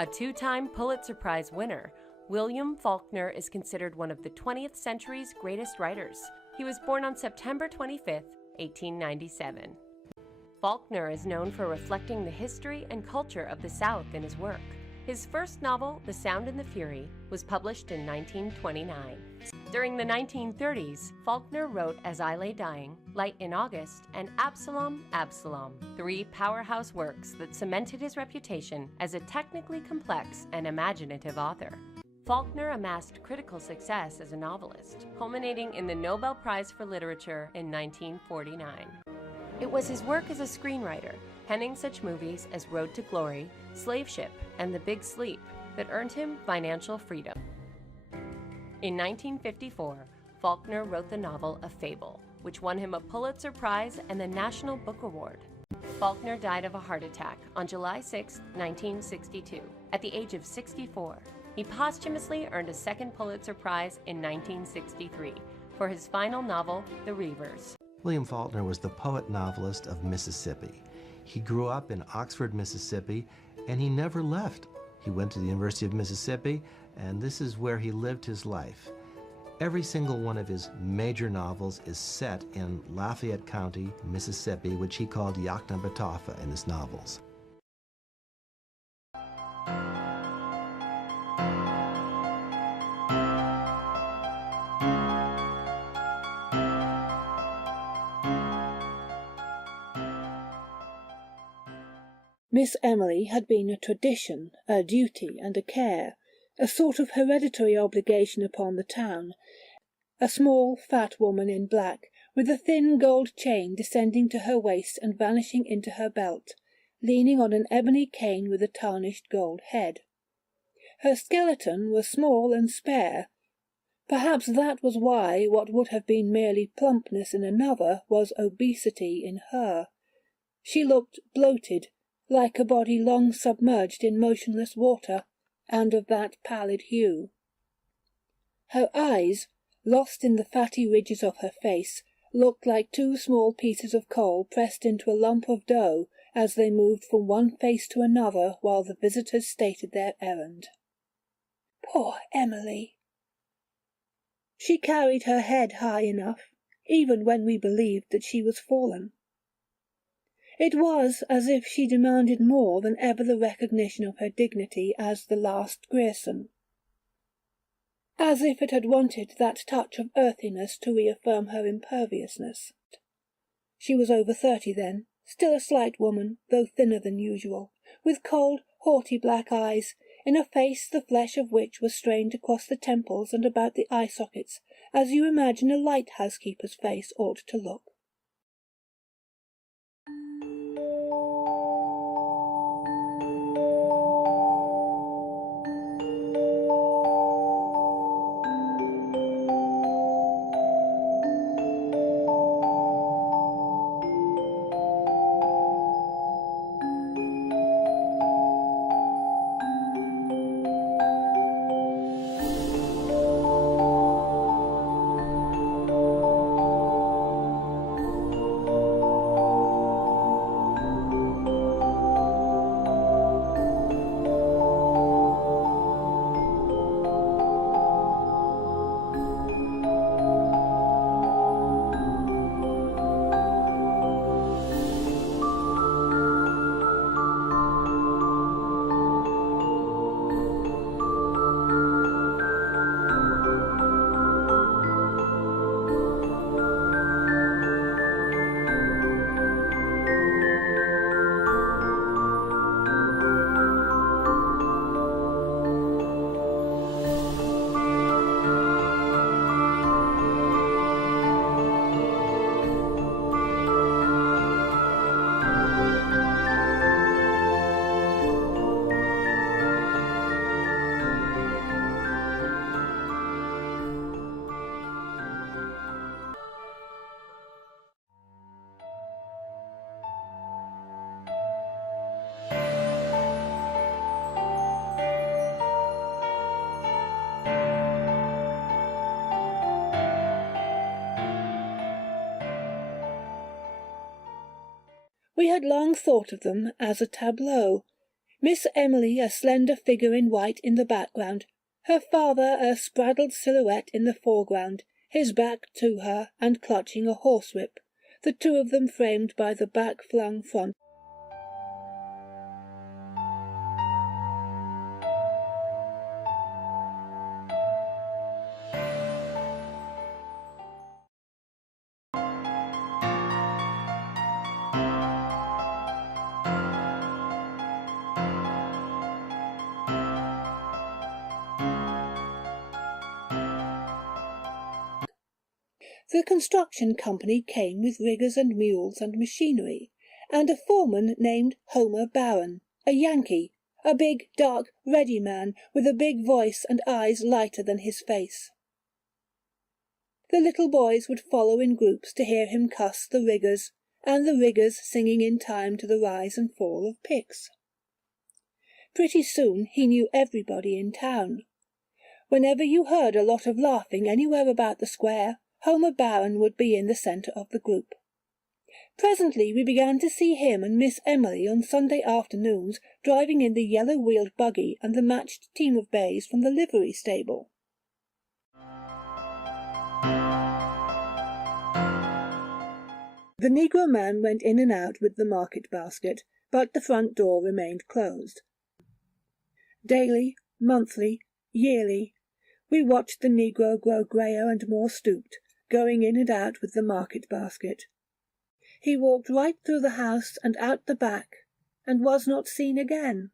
A two-time Pulitzer Prize winner, William Faulkner is considered one of the 20th century's greatest writers. He was born on September 25, 1897. Faulkner is known for reflecting the history and culture of the South in his work. His first novel, The Sound and the Fury, was published in 1929. During the 1930s, Faulkner wrote As I Lay Dying, Light in August, and Absalom, Absalom, three powerhouse works that cemented his reputation as a technically complex and imaginative author. Faulkner amassed critical success as a novelist, culminating in the Nobel Prize for Literature in 1949. It was his work as a screenwriter, penning such movies as Road to Glory, Slave Ship, and The Big Sleep, that earned him financial freedom. In 1954, Faulkner wrote the novel A Fable, which won him a Pulitzer Prize and the National Book Award. Faulkner died of a heart attack on July 6, 1962, at the age of 64. He posthumously earned a second Pulitzer Prize in 1963 for his final novel, The Reivers. William Faulkner was the poet-novelist of Mississippi. He grew up in Oxford, Mississippi, and he never left. He went to the University of Mississippi, and this is where he lived his life. Every single one of his major novels is set in Lafayette County, Mississippi, which he called Yoknebatofa in his novels. Miss Emily had been a tradition, a duty, and a care, a sort of hereditary obligation upon the town, a small, fat woman in black, with a thin gold chain descending to her waist and vanishing into her belt, leaning on an ebony cane with a tarnished gold head. Her skeleton was small and spare. Perhaps that was why what would have been merely plumpness in another was obesity in her. She looked bloated, like a body long submerged in motionless water, and of that pallid hue. Her eyes, lost in the fatty ridges of her face, looked like two small pieces of coal pressed into a lump of dough as they moved from one face to another while the visitors stated their errand. Poor Emily! She carried her head high enough, even when we believed that she was fallen. It was as if she demanded more than ever the recognition of her dignity as the last Grierson. As if it had wanted that touch of earthiness to reaffirm her imperviousness. She was over 30 then, still a slight woman, though thinner than usual, with cold, haughty black eyes, in a face the flesh of which was strained across the temples and about the eye sockets, as you imagine a lighthouse-keeper's face ought to look. We had long thought of them as a tableau, Miss Emily a slender figure in white in the background, her father a spraddled silhouette in the foreground, his back to her and clutching a horsewhip, the two of them framed by the back-flung front. The construction company came with riggers and mules and machinery, and a foreman named Homer Barron, a Yankee, a big, dark, ready man with a big voice and eyes lighter than his face. The little boys would follow in groups to hear him cuss the riggers, and the riggers singing in time to the rise and fall of picks. Pretty soon he knew everybody in town. Whenever you heard a lot of laughing anywhere about the square, Homer Barron would be in the centre of the group. Presently we began to see him and Miss Emily on Sunday afternoons driving in the yellow-wheeled buggy and the matched team of bays from the livery stable. The negro man went in and out with the market basket, but the front door remained closed. Daily, monthly, yearly, we watched the negro grow greyer and more stooped, going in and out with the market basket. He walked right through the house and out the back, and was not seen again.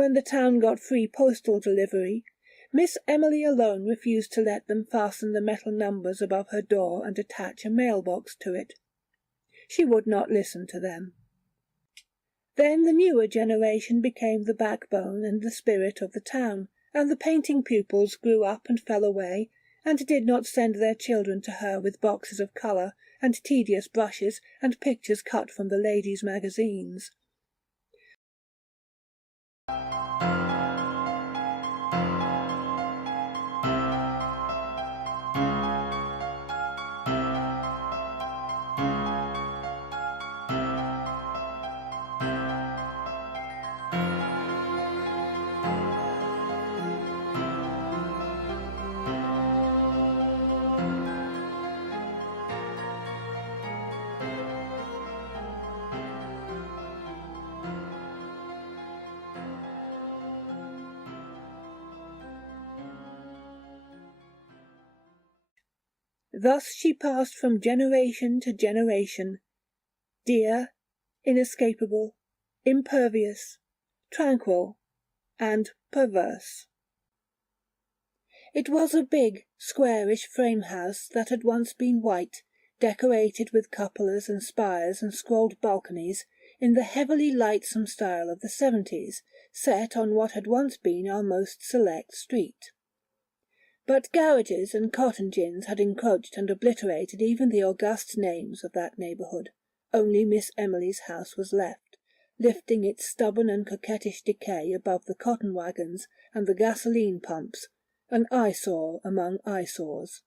when the town got free postal delivery, Miss Emily alone refused to let them fasten the metal numbers above her door and attach a mailbox to it. She would not listen to them. Then the newer generation became the backbone and the spirit of the town, and the painting pupils grew up and fell away, and did not send their children to her with boxes of colour and tedious brushes and pictures cut from the ladies' magazines. Thus she passed from generation to generation, dear, inescapable, impervious, tranquil, and perverse. It was a big, squarish frame house that had once been white, decorated with cupolas and spires and scrolled balconies, in the heavily lightsome style of the 70s, set on what had once been our most select street. But garages and cotton gins had encroached and obliterated even the august names of that neighbourhood. Only Miss Emily's house was left, lifting its stubborn and coquettish decay above the cotton wagons and the gasoline pumps, an eyesore among eyesores.